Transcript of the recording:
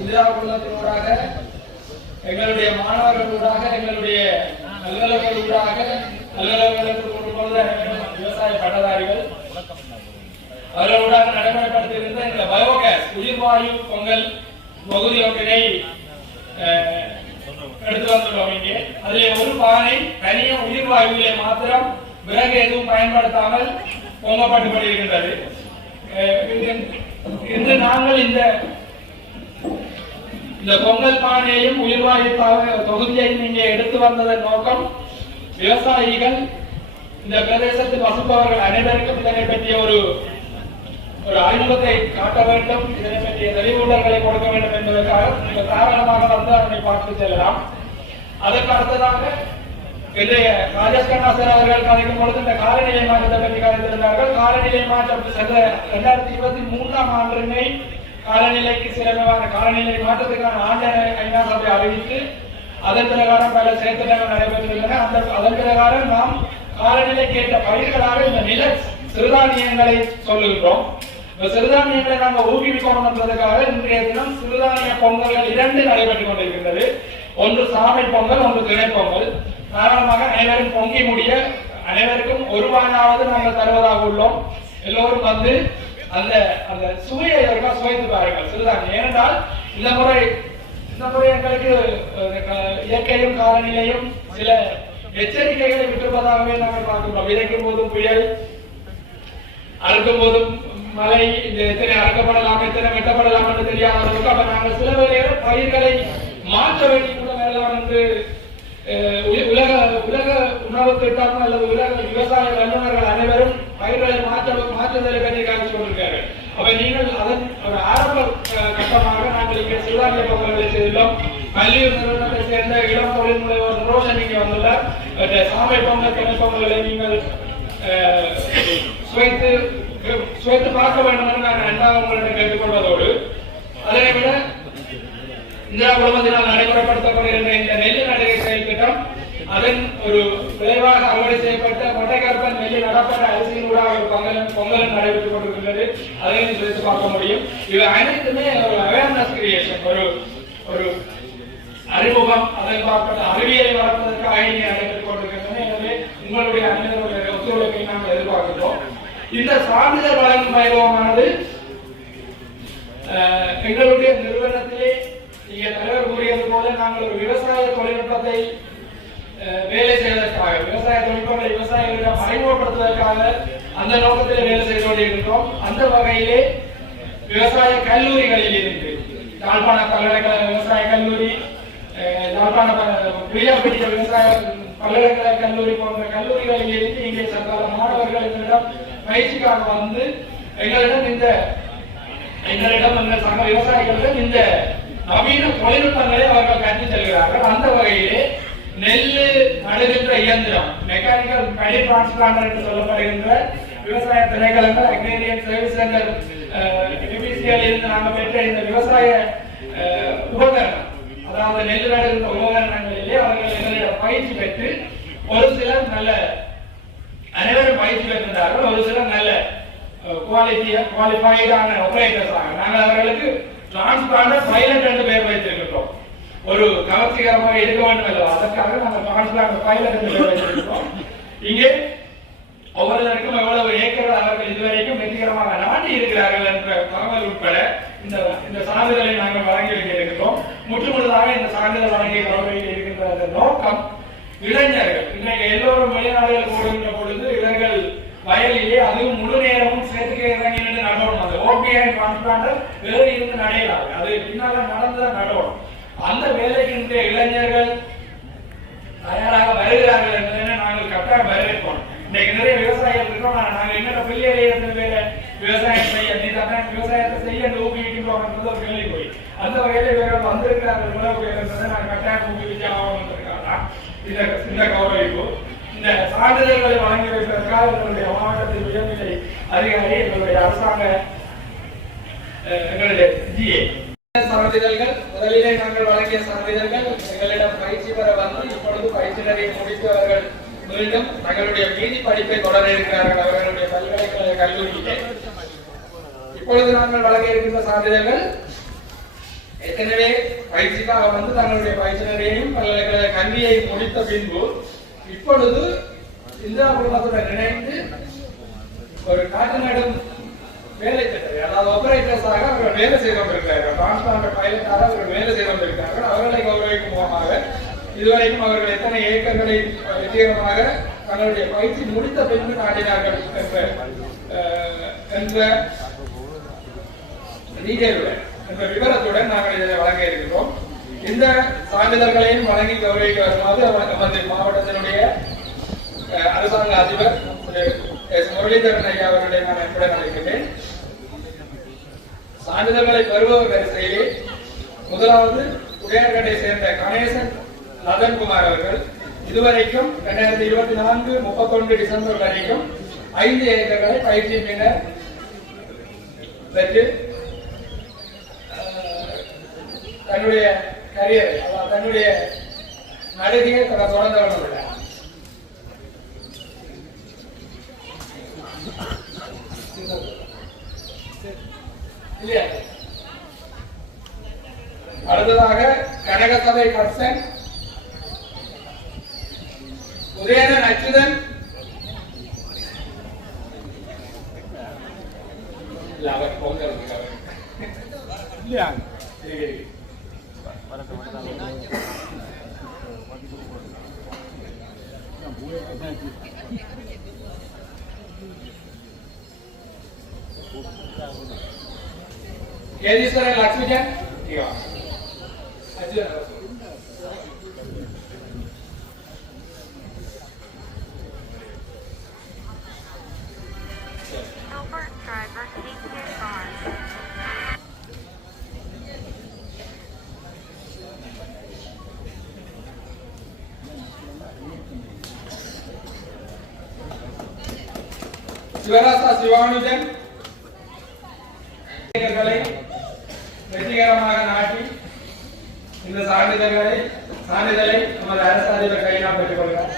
இந்திரா குடும்பத்தினூடாக எங்களுடைய மாணவர்களூடாக எங்களுடைய அலுவலர்களுக்கு கொண்டு போன விவசாய பட்டதாரிகள் அவர்களூடாக நடைமுறைப்படுத்தியிருந்த இந்த பயோகேஸ் உயிர்வாயு பொங்கல் தொகுதி ஒன்றினை எடுத்து வந்துள்ளோம். இங்கே அதில் ஒரு பானை தனிய உயிர்வாயுவிலே மாத்திரம் விறகு எதுவும் பயன்படுத்தாமல் பொங்கப்பட்டுக்கொண்டிருக்கின்றது. இன்று நாங்கள் இந்த பொங்கல் பானையையும் உயிர்வாயு தொகுதியையும் இங்கே எடுத்து வந்ததன் நோக்கம் விவசாயிகள் இந்த பிரதேசத்தில் வசிப்பவர்கள் அனைவருக்கும் இதனை பற்றிய ஒரு அறிமுகத்தை காட்ட வேண்டும், இதனை பற்றிய தெளிவூட்டல்களை கொடுக்க வேண்டும் என்பதற்காக தாராளமாக வந்து அதனை பார்த்து செல்லலாம். அதற்கு அடுத்ததாக இன்றைய ராஜேஷ் கண்ணாசர் அவர்கள் கதைக்கும் பொழுது இந்த காலநிலை மாற்றத்தை பற்றி கதைத்திருந்தார்கள். காலநிலை மாற்றம் சென்ற 2023ஆம் ஆண்டினை காலநிலைக்கு சிறப்பான காலநிலை மாற்றத்துக்கான ஆண்டை ஐநா சபை அறிவித்து அதன் பிரகாரம் பல செயற்திட்டங்கள் நடைபெற்றுள்ளன. அதன் பிரகாரம் நாம் காலநிலைக்கு ஏற்ற பயிர்களாக இந்த நில சிறுதானியங்களை சொல்லுகின்றோம். சிறுதானியங்களை நாங்கள் ஊக்குவிக்கணும் என்பதற்காக இன்றைய தினம் சிறுதானிய பொங்கல்கள் 2 நடைபெற்றுக் கொண்டிருக்கின்றது. ஒன்று சாமை பொங்கல், ஒன்று திணை பொங்கல். காரணமாக அனைவரும் பொங்கி முடிய அனைவருக்கும் ஒரு வாயாவது நாங்கள் தருவதாக உள்ளோம். எல்லோரும் வந்து அந்த அந்த சுவையை சுவைத்து பாருங்கள் சிறுதானியம். ஏனென்றால் இந்த முறை எங்களுக்கு இயற்கையும் காலநிலையும் சில எச்சரிக்கைகளை விட்டிருப்பதாகவே நாங்கள் பார்க்கிறோம். விதைக்கும் போதும் புயல், அறுக்கும் போதும் மழை, இந்த எத்தனை அறுக்கப்படலாம் எத்தனை வெட்டப்படலாம் என்று தெரியாதவர்களுக்கு அப்ப நாங்கள் சில வேளையில் பயிர்களை மாற்ற வேண்டி கூட வரலாம் என்று உலக உணவு திட்டம் அல்லது உலக விவசாய வல்லுநர்கள் அனைவரும் பயிர்களை மாற்றுதலை பற்றி காட்சி கொண்டிருக்கிறார்கள். அப்ப நீங்கள் அதன் ஒரு ஆரம்ப கட்டமாக நாங்கள் இங்கே சிறுதானிய பொங்கல்களை செய்துள்ளோம். கல்லூரி நிறுவனத்தை சேர்ந்த இளம் தொழில் முனைவர் ரோஷன் இங்கே வந்துள்ளார். சாமை பொங்கல் திணை பொங்கல்களை நீங்கள் சுவைத்து பார்க்க வேண்டும் என்று நான் இரண்டாவது உங்களிடம் கேட்டுக்கொள்வதோடு அதனை விட இந்திரா குடும்பத்தினால் நடைமுறைப்படுத்தப்படுகின்ற இந்த நெல்லு நடுகை செயல் திட்டம் அதன் ஒரு விளைவாக அறுவடை செய்யப்பட்ட மொட்டைக்கற்பன் நெல்லு நடப்பட்ட அரிசியினூடாக ஒரு பொங்கலும் நடைபெற்றுக் கொண்டிருக்கின்றது. அதையும் சேர்த்து பார்க்க முடியும். இவை அனைத்துமே ஒரு அவேர்னஸ் கிரியேஷன், ஒரு அறிமுகம், அதை பார்ப்பது அறிவியலை வளர்ப்பதற்காக இங்கே நடைபெற்றுக் கொண்டிருக்கின்றன. எனவே உங்களுடைய அனைவருடைய ஒத்துழைப்பை நாங்கள் எதிர்பார்க்கிறோம். இந்த சான்றிதழ் வழங்கும் வைபவமானது எங்களுடைய நிறுவனத்திலே நீங்க தலைவர் கூறியது போல நாங்கள் ஒரு விவசாய தொழில்நுட்பத்தை வேலை செய்வதற்காக விவசாய தொழில்நுட்பங்களை விவசாயிகளிடம் அறிமுகப்படுத்துவதற்காக அந்த நோக்கத்தில் வேலை செய்து கொண்டிருக்கிறோம். அந்த வகையிலே விவசாய கல்லூரிகளில் இருந்து யாழ்ப்பாண பல்கலைக்கழக விவசாய கல்லூரி, யாழ்ப்பாண பிரியாபெரிய விவசாய பல்கலைக்கழக கல்லூரி போன்ற கல்லூரிகளில் இருந்து இங்கே சற்கால மாணவர்கள் எங்களிடம் பயிற்சிக்காக வந்து எங்களிடம் எங்கள் சக விவசாயிகளிடம் இந்த நவீன தொழில்நுட்பங்களை அவர்கள் கற்று செல்கிறார்கள். அந்த வகையிலே நெல்லு நடுகின்ற இயந்திரம், மெக்கானிக்கல் படி டிரான்ஸ்பிளான்டர் என்று சொல்லப்படுகின்ற விவசாய திணைக்களங்கள் அக்ரேரியன் சர்வீஸ் சென்டர் இருந்து நாங்கள் பெற்ற இந்த விவசாய உபகரணம், அதாவது நெல் நடுகின்ற உபகரணங்களிலே அவர்கள் எங்களிடம் பயிற்சி பெற்று ஒரு சிலர் நல்ல அனைவரும் பயிற்சி பெற்றிருந்தார்கள். ஒரு சிலர் நல்ல குவாலிஃபைடான ஆபரேட்டர்ஸ் ஆக நாங்கள் அவர்களுக்கு டிரான்ஸ்பிளான்டர் பைலட் என்று பெயர் வைத்திருக்கிறோம். ஒரு கவர்ச்சிகரமாக இருக்க வேண்டும் அல்லவா, அதற்காக நாங்கள் டிரான்ஸ்பிளான்டர் பைலட் என்று பெயர் வைத்திருக்கிறோம். இங்கே ஒவ்வொருவருக்கும் எவ்வளவு ஏக்கர் அவர்கள் இதுவரைக்கும் வெற்றிகரமாக நாட்டி இருக்கிறார்கள் என்ற தகவல் உட்பட இந்த சான்றிதழை நாங்கள் வழங்கி வைத்திருக்கிறோம். முற்றுமுழுதாக இந்த சான்றிதழ் வழங்கி வழங்கி இருக்கின்ற நோக்கம் இளைஞர்கள் இன்றைக்கு எல்லோரும் வெளிநாடுகள் போடுகின்ற பொழுது இவர்கள் வயலிலே அதுவும் முழு நேரமும் சேர்த்துக்க இறங்கி நின்று நடவணும். அந்த ஓபிஐ டிரான்ஸ்பிளான்டர் வேறு இருந்து நடையலாது, அது பின்னால நடந்துதான் நடவணும். அந்த வேலைக்கு இன்றைய இளைஞர்கள் தயாராக வருகிறார்கள் என்பதை நாங்கள் கட்டாயம் வரவேற்போம். இன்னைக்கு நிறைய விவசாயிகள் இருக்கோம். நாங்கள் என்னென்ன பிள்ளைகளை வேற விவசாயம் செய்ய விவசாயத்தை செய்ய ஊக்குவிக்கின்றோம் என்பது ஒரு கேள்விக்குறி. அந்த வகையில் இவர்கள் வந்திருக்கிறார்கள் உணவு என்பதை நாங்கள் கட்டாயம் ஊக்குவிக்க ஆகும். இந்த கௌரவிப்பு இந்த சான்றிதழ்களை வழங்கி வைப்பதற்காக எங்களுடைய மாவட்டத்தின் உயர்நிலை அதிகாரி எங்களுடைய அரசாங்க எங்களுடைய ஜிஏ சான்றிதழ்கள் முதலிலே நாங்கள் வழங்கிய சான்றிதழ்கள் எங்களிடம் பயிற்சி பெற வந்து இப்பொழுது பயிற்சி நிறைய முடித்து அவர்கள் மீண்டும் தங்களுடைய மீதி படிப்பை தொடர இருக்கிறார்கள் அவர்களுடைய பல்கலைக்கழக கல்லூரியிலே. இப்பொழுது நாங்கள் வழங்க இருக்கின்ற சான்றிதழ்கள் ஏற்கனவே பயிற்சிக்காக வந்து தங்களுடைய பயிற்சியினரையும் பல்கலைக்கழக கல்வியை முடித்த பின்பு இப்பொழுது இந்திரா குடும்பத்துடன் இணைந்து ஒரு காட்டு நடும் வேலை திட்டம், அதாவது ஆபரேட்டர்ஸாக அவர்கள் வேலை செய்து கொண்டிருக்கிறார்கள். டிரான்ஸ்பார்மர் பைலட்டாக அவர்கள் வேலை செய்து கொண்டிருக்கிறார்கள். அவர்களை கௌரவிக்கும் முகமாக இதுவரைக்கும் அவர்கள் எத்தனை ஏக்கர்களை வெற்றிகரமாக தங்களுடைய பயிற்சி முடித்த பின்பு நாட்டினார்கள் என்ற டீட்டெயிலுடன் என்ற விவரத்துடன் நாங்கள் இதை வழங்க இருக்கிறோம். இந்த சான்றிதழ்களையும் வழங்கி கௌரவிக்க வருமாறு நமது மாவட்டத்தினுடைய அரசாங்க அதிபர் எஸ் முரளிதரன் ஐயா அவர்களை நான் என்புடன் அழைக்கின்றேன். சான்றிதழ்களை பெறுபவர் வரிசையிலே முதலாவது உடையார்கட்டை சேர்ந்த கணேசன் நதன்குமார் அவர்கள் இதுவரைக்கும் 2024 31 டிசம்பர் வரைக்கும் 5 ஏக்கர்களை பயிற்சியின் பின்னர் பெற்று தன்னுடைய கரியரை தன்னுடைய நடுகையை தொடர்ந்தவர்கள் உள்ளார். அடுத்ததாக கனகசபை கர்சன் உதயனன் அச்சுதன் அவர் பொங்கல் கேதீஸ்வரன் லட்சுமிஜன் சிவராசா சிவானுஜன் வெற்றிகரமாக நாட்டி இந்த சான்றிதழை நமது அரசு அதிபர் கையினால் பெற்றுக் கொள்கிறார்.